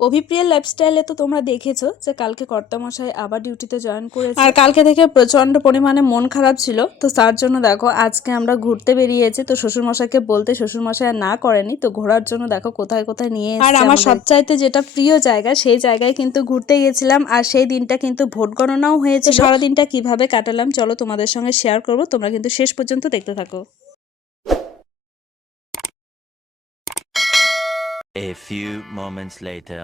অভিপ্রিয়ার লাইফস্টাইলে তো তোমরা দেখেছো যে কালকে কর্তামশাই আবার ডিউটিতে জয়েন করেছে, আর কালকে থেকে প্রচন্ড পরিমাণে মন খারাপ ছিল। তো তার জন্য দেখো আজকে আমরা ঘুরতে বেরিয়েছি। তো শ্বশুরমশাইকে বলতে শ্বশুরমশাই আর না করেনি, তো ঘোরার জন্য দেখো কোথায় কোথায় নিয়ে এসেছে। আর আমার সবচাইতে যেটা প্রিয় জায়গা, সেই জায়গায় কিন্তু ঘুরতে গেছিলাম। আর সেই দিনটা কিন্তু ভোট গণনাও হয়েছে। সারাদিনটা কিভাবে কাটালাম চলো তোমাদের সঙ্গে শেয়ার করবো, তোমরা কিন্তু শেষ পর্যন্ত দেখতে থাকো। A few moments later.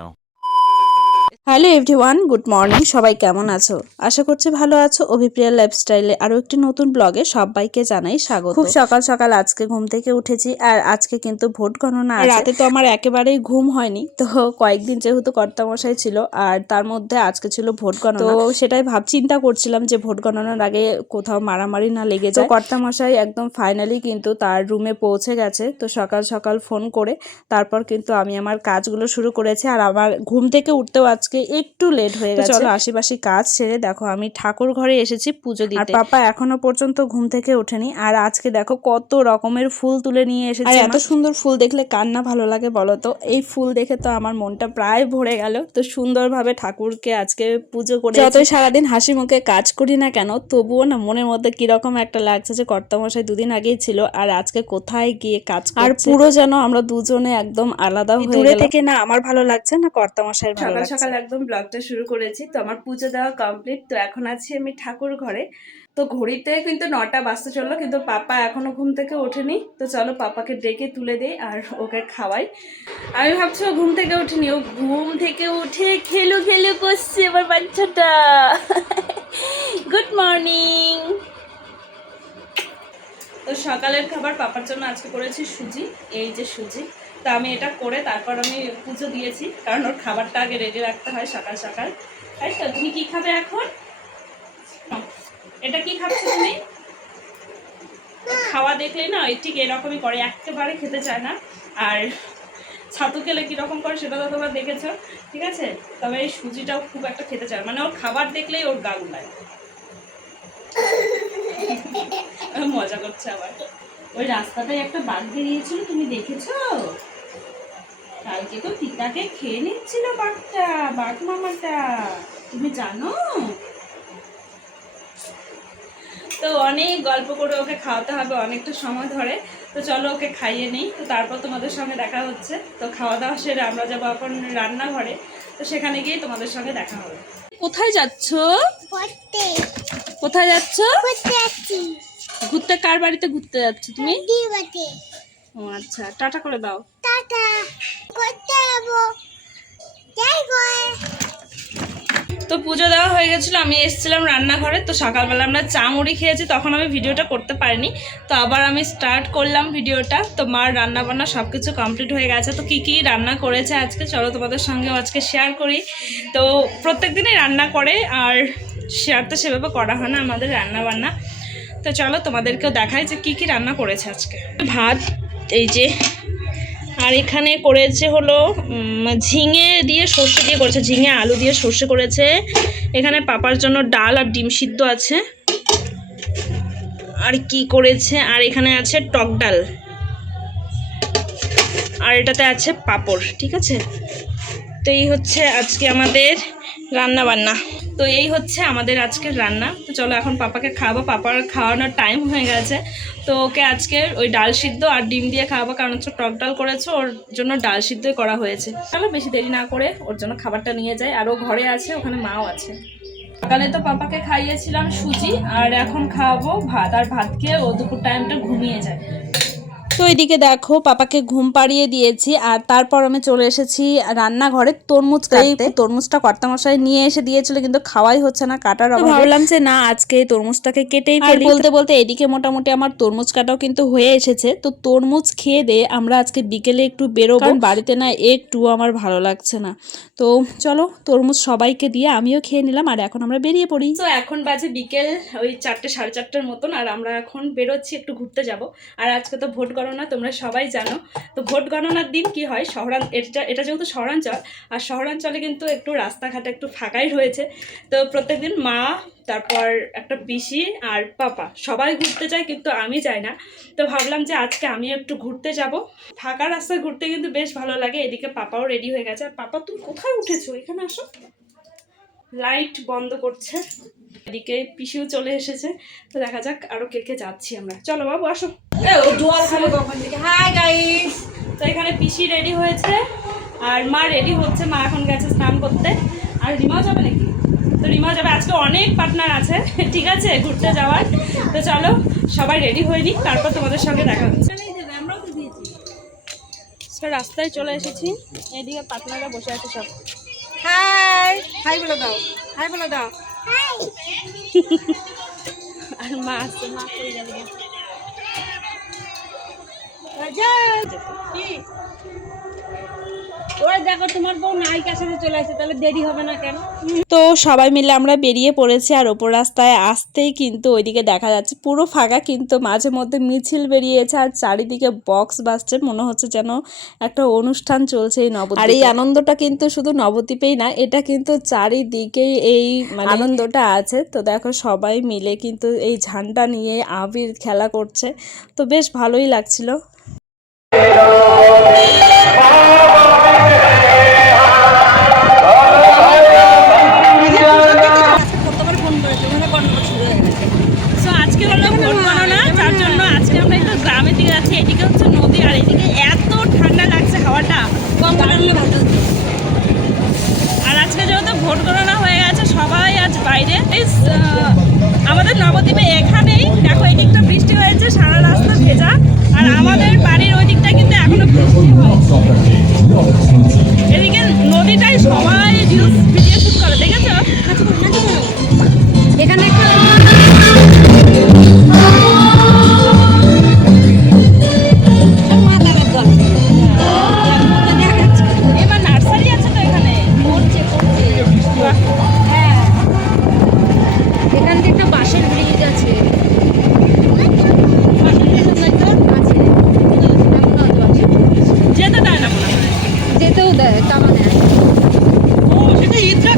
Hello everyone, good morning. সবাই কেমন আছো? আশা করছি ভালো আছো। অভিপ্রিয়ার লাইফস্টাইলে আরো একটি নতুন ব্লগে সবাইকে জানাই স্বাগত। খুব সকাল সকাল আজকে ঘুম থেকে উঠেছি, আর আজকে কিন্তু ভোট গণনা আছে। রাতে তো আমার একেবারেই ঘুম হয়নি, তো কয়েকদিন যেহেতু কর্তামশাই ছিল আর তার মধ্যে আজকে ছিল ভোট গণনা, তো সেটাই চিন্তা করছিলাম যে ভোট গণনার আগে কোথাও মারামারি না লেগে যায়। কর্তামশাই একদম ফাইনালি কিন্তু তার রুমে পৌঁছে গেছে। তো সকাল সকাল ফোন করে তারপর কিন্তু আমি আমার কাজগুলো শুরু করেছি। আর আমার ঘুম থেকে উঠতেও আজকে একটু লেট হয়ে গেছে। চলো আশেপাশে কাজ সেরে দেখো আমি ঠাকুর ঘরে এসেছি পুজো দিতে। আর পাপা এখনো পর্যন্ত ঘুম থেকে ওঠেনি। আর আজকে দেখো কত রকমের ফুল তুলে নিয়ে এসেছে। আর এত সুন্দর ফুল দেখলে কার না ভালো লাগে বলো তো। এই ফুল দেখে তো আমার মনটা প্রায় ভরে গেল। তো সুন্দরভাবে ঠাকুরকে আজকে পুজো করে, যতই সারাদিন হাসি মুখে কাজ করি না কেন, তবুও না মনের মধ্যে কিরকম একটা লাগছে যে কর্তামশাই দুদিন আগেই ছিল আর আজকে কোথায় গিয়ে কাজ করছে। আর পুরো যেন আমরা দুজনে একদম আলাদা হয়ে গেলাম। দূরে থেকে না আমার ভালো লাগছে না কর্তামশাই ভালো লাগছে। সকাল একদম ব্লগটা শুরু করেছি। তো আমার পুজো দেওয়া কমপ্লিট। তো এখন আছি আমি ঠাকুর ঘরে। তো ঘড়িতে কিন্তু 9টা বাজতে চললো, কিন্তু পাপা এখনো ঘুম থেকে ওঠেনি। তো চলো পাপাকে ডেকে তুলে দেই আর ওকে খাওয়াই। আমি ভাবছি ও ঘুম থেকে ওঠেনি, ও ঘুম থেকে উঠে খেলু খেলু করছে আমার বাচ্চাটা। Good morning. তো সকালের খাবার পাপার জন্য আজকে করেছি সুজি। এই যে সুজি। তো আমি এটা করে তারপর আমি পুজো দিয়েছি, কারণ ওর খাবারটা আগে রেডি রাখতে হয় সকাল সকাল। তাই তো তুমি কি খাবে এখন? এটা কি খাচ্ছ তুমি? খাওয়া দেখলে না ওই ঠিক এরকমই করে, একেবারে খেতে চায় না। আর ছাতু খেলে কীরকম করে সেটা তো তোমরা দেখেছো, ঠিক আছে। তবে এই সুজিটাও খুব একটা খেতে চায়, মানে ওর খাবার দেখলেই ওর গা গুলায়। মজা করছে আবার। ওই রাস্তাটায় একটা বাঘ বেরিয়েছিল, তুমি দেখেছো? কালকে তো পিতাকে খেয়ে নিচ্ছিল বাঘটা, বাঘ মামাটা, তুমি জানো? তো অনেক গল্প করে ওকে খাওয়াতে হবে অনেকটা সময় ধরে। তো চলো ওকে খাইয়ে নিই, তো তারপর তোমাদের সঙ্গে দেখা হচ্ছে। তো খাওয়া দাওয়া সেরে আমরা যাবো এখন রান্নাঘরে। তো সেখানে গিয়ে তোমাদের সঙ্গে দেখা হবে। কোথায় যাচ্ছ? কোথায় যাচ্ছ? ঘুরতে। কার বাড়িতে ঘুরতে যাচ্ছ তুমি? ও আচ্ছা, টাটা করে দাও। টাটা। তো পুজো দেওয়া হয়ে গেছিলো, আমি এসেছিলাম রান্নাঘরে। তো সকালবেলা আমরা চা মুড়ি খেয়েছি, তখন আমি ভিডিওটা করতে পারিনি। তো আবার আমি স্টার্ট করলাম ভিডিওটা। তো মার রান্না বান্না সব কিছু কমপ্লিট হয়ে গেছে। তো কী কী রান্না করেছে আজকে চলো তোমাদের সঙ্গেও আজকে শেয়ার করি। তো প্রত্যেক দিনই রান্না করে, আর শেয়ার তো সেভাবে করা হয় না আমাদের রান্না বান্না। তো চলো তোমাদেরকেও দেখাই যে কী কী রান্না করেছে আজকে। ভাত, এই যে, আর এখানে করেছে হলো ঝিঙে দিয়ে সর্ষে দিয়ে করেছে, ঝিঙে আলু দিয়ে সর্ষে করেছে। এখানে পাপার জন্য ডাল আর ডিম সিদ্ধ আছে। আর কি করেছে, আর এখানে আছে টক ডাল, আর এটাতে আছে পাঁপড়, ঠিক আছে। তো এই হচ্ছে আজকে আমাদের রান্না বান্না। তো এই হচ্ছে আমাদের আজকের রান্না। তো চলো এখন পাপাকে খাওয়াবো, পাপার খাওয়ানোর টাইম হয়ে গেছে। তো ওকে আজকে ওই ডাল সিদ্ধ আর ডিম দিয়ে খাওয়াবো, কারণ হচ্ছে টক ডাল করেছে, ওর জন্য ডাল সিদ্ধই করা হয়েছে। চলো বেশি দেরি না করে ওর জন্য খাবারটা নিয়ে যাই। আর ও ঘরে আছে, ওখানে মাও আছে। সকালে তো পাপাকে খাইয়েছিলাম সুজি, আর এখন খাওয়াবো ভাত। আর ভাত খেয়ে ও দুপুর টাইমটা ঘুমিয়ে যায়। তো এদিকে দেখো পাপাকে ঘুম পাড়িয়ে দিয়েছি, আর তারপর আমি চলে এসেছি রান্নাঘরে তরমুজ কাটতে। তরমুজটা কর্তামশাই নিয়ে এসে দিয়েছিল, কিন্তু খাওয়াই হচ্ছে না কাটার অভাবে। ভাবলাম যে না আজকে তরমুজটাকে কেটেই ফেলি। বলতে বলতে এদিকে মোটামুটি আমার তরমুজ কাটাও কিন্তু হয়ে এসেছে। তো তরমুজ খেয়ে দিয়ে আমরা আজকে বিকেলে একটু বেরোবো, কারণ বাড়িতে না একটু আমার ভালো লাগছে না। তো চলো তরমুজ সবাইকে দিয়ে আমিও খেয়ে নিলাম, আর এখন আমরা বেরিয়ে পড়ি। তো এখন বাজে বিকেল ওই 4টে সাড়ে 4টের মতন, আর আমরা এখন বেরোচ্ছি একটু ঘুরতে যাব। আর আজকে তো ভোট গণনা গণনা তোমরা সবাই জানো। তো ভোট গণনার দিন কি হয়, এটা যেহেতু শহরাঞ্চল, আর শহরাঞ্চলে কিন্তু একটু রাস্তাঘাট একটু ফাঁকাই রয়েছে। তো প্রত্যেকদিন মা, তারপর একটা পিসি আর পাপা সবাই ঘুরতে যায়, কিন্তু আমি যাই না। তো ভাবলাম যে আজকে আমি একটু ঘুরতে যাব। ফাঁকা রাস্তায় ঘুরতে কিন্তু বেশ ভালো লাগে। এদিকে পাপাও রেডি হয়ে গেছে। আর পাপা, তুমি কোথায় উঠেছো? এখানে আসো। লাইট বন্ধ করছে। এদিকে পিসিও চলে এসেছে। তো দেখা যাক আরো কে কে যাচ্ছি আমরা। চলো বাবু আসো। Hi guys. তো এখানে পিসি রেডি হয়েছে আর মা রেডি হচ্ছে। মা এখন গেছে স্নান করতে। আর রিমাও যাবে নাকি? তো রিমাও যাবে। আজকে অনেক পার্টনার আছে, ঠিক আছে, ঘুরতে যাওয়ার। তো চলো সবাই রেডি হয়ে নিই, তারপর তোমাদের সঙ্গে দেখা হচ্ছে। রাস্তায় চলে এসেছি। এদিকে পার্টনাররা বসে আছে সব। হাই হাই বলে দাও, হাই বলে দাও। আর মা আসছে, মা কই যাবে? দেখো তোমার বউ নায়িকার সাথে চলে আসছে, তাহলে দেরি হবে না কেন? তো সবাই মিলে আমরা বেরিয়ে পড়েছি। আর ওপর রাস্তায় আসতেই কিন্তু ওইদিকে দেখা যাচ্ছে পুরো ফাঁকা, কিন্তু মাঝে মধ্যে মিছিল বেরিয়েছে আর চারিদিকে বক্স বাজছে। মনে হচ্ছে যেন একটা অনুষ্ঠান চলছে এই নবদ্বীপে। আর এই আনন্দটা কিন্তু শুধু নবদ্বীপেই না, এটা কিন্তু চারিদিকেই এই আনন্দটা আছে। তো দেখো সবাই মিলে কিন্তু এই ঝান্ডা নিয়ে আবির খেলা করছে। তো বেশ ভালোই লাগছিল। আজকে হলো ভোট গণনা, যার জন্য আজকে আমরা একটু গ্রামের দিকে যাচ্ছি। এদিকে হচ্ছে নদী আর এদিকে এত ঠান্ডা লাগছে, হাওয়াটা। আর আজকে যেহেতু ভোট গণনা হয়ে গেছে, সবাই আজ বাইরে। আমাদের নবদ্বীপে এখানেই দেখো, এই দিকটা বৃষ্টি হয়েছে, সারা রাস্তা ভেজা। আর আমাদের বাড়ির ওই দিকটা কিন্তু এখনো বৃষ্টি হয়েছে। এদিকে নদীটাই সবাই রিলস ভিডিও শুট করে, দেখেছো? এখানে এবার নার্সারি আছে তো এখানে। হ্যাঁ, এখান থেকে একটা বাঁশের ব্রিজ আছে। যেতে দেয় না মনে হয়। যেতেও দেয়, টাকা নেয়। ও সেটা ঈদটা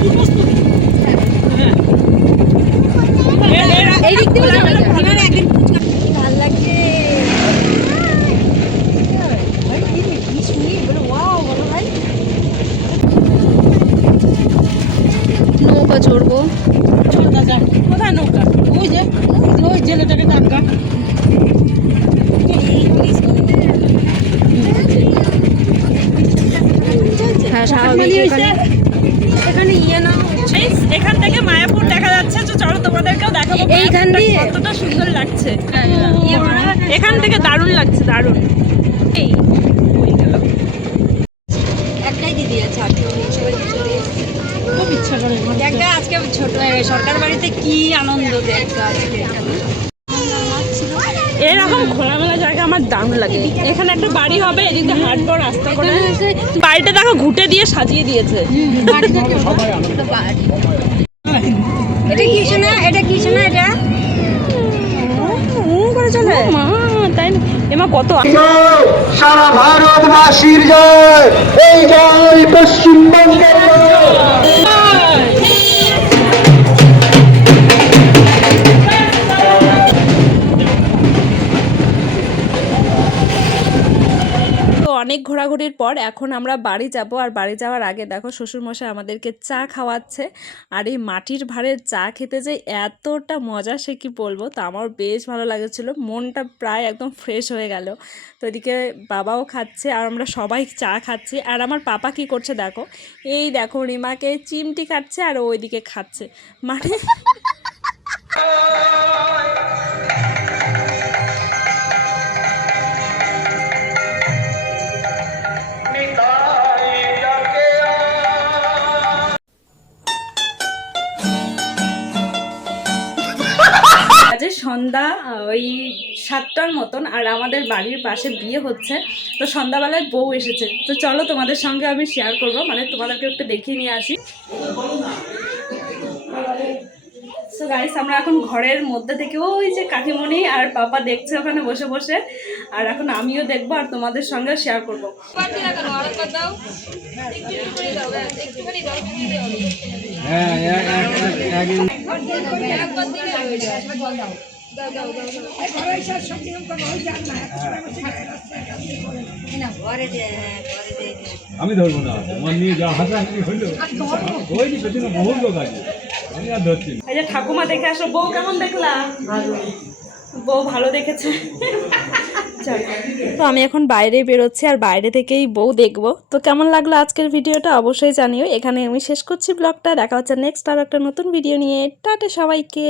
পূর্বস্থলী। এই দিক দিয়ে যাবে না। একদিন ভালো লাগছে। নৌকা চড়বো। কোথায় নৌকা? ওই যে ওই জেলেটাকে টাকা। হ্যাঁ, স্বাভাবিক। এখানে ইয়ে না, এখান থেকে মায়াপুর দেখা যাচ্ছে। তো চলো তোমাদেরকেও দেখাবো এইখান দিয়ে কতটা সুন্দর লাগছে। এখান থেকে দারুণ লাগছে, দারুণ। এই একটাই দিদি আছে, আর কেউ নেই, সবাই চলে এসেছে। খুব ইচ্ছা করে একটা আজকে ছোট সরকার বাড়িতে কি আনন্দ দেখতে আজকে। এরকম খোলামেলা জায়গা আমার দারুণ লাগে। এখানে একটা বাড়ি হবে, এদিকে হাঁটবো রাস্তা করে। বাড়িটা দেখো ঘুটে দিয়ে সাজিয়ে দিয়েছে। এটা কি শোনা? এটা কি শোনা? এটা করে চলে মা, তাই না? এমা কত সারা ভারতবাসীর জয়, এই জয় পশ্চিমবঙ্গের অনেক ঘোরাঘুরির পর এখন আমরা বাড়ি যাব। আর বাড়ি যাওয়ার আগে দেখো শ্বশুরমশাই আমাদেরকে চা খাওয়াচ্ছে। আর এই মাটির ভাঁড়ের চা খেতে যে এতটা মজা সে কি বলবো। তো আমার বেশ ভালো লাগছিল, মনটা প্রায় একদম ফ্রেশ হয়ে গেল। তো এদিকে বাবাও খাচ্ছে আর আমরা সবাই চা খাচ্ছি। আর আমার পাপা কি করছে দেখো, এই দেখো রিমাকে চিমটি খাচ্ছে আর ওইদিকে খাচ্ছে, মানে সন্ধ্যা ওই 7টার মতন। আর আমাদের বাড়ির পাশে বিয়ে হচ্ছে। তো সন্ধ্যাবেলায় বউ এসেছে। তো চলো তোমাদের সঙ্গে আমি শেয়ার করবো, মানে তোমাদেরকে একটু দেখিয়ে নিয়ে আসি। সো গাইস আমরা এখন ঘরের মধ্যে থেকে ওই যে কাকিমণি আর পাপা দেখছে ওখানে বসে বসে, আর এখন আমিও দেখবো আর তোমাদের সঙ্গে শেয়ার করবো। আমি ধরবো না, আমার নিয়ে যা হাসাহাসি হইলো ওই যে পেছনে বহু লোক আছে, আমি আর ধরছি না। এই যে ঠাকুমা দেখে আসো, বউ কেমন দেখলা? বউ ভালো দেখেছে। তো আমি এখন বাইরে বেরোচ্ছি আর বাইরে থেকেই বউ দেখবো। তো কেমন লাগলো আজকের ভিডিওটা অবশ্যই জানিও। এখানে আমি শেষ করছি ব্লগটা। দেখা হচ্ছে নেক্সট আর একটা নতুন ভিডিও নিয়ে। টাটা সবাইকে।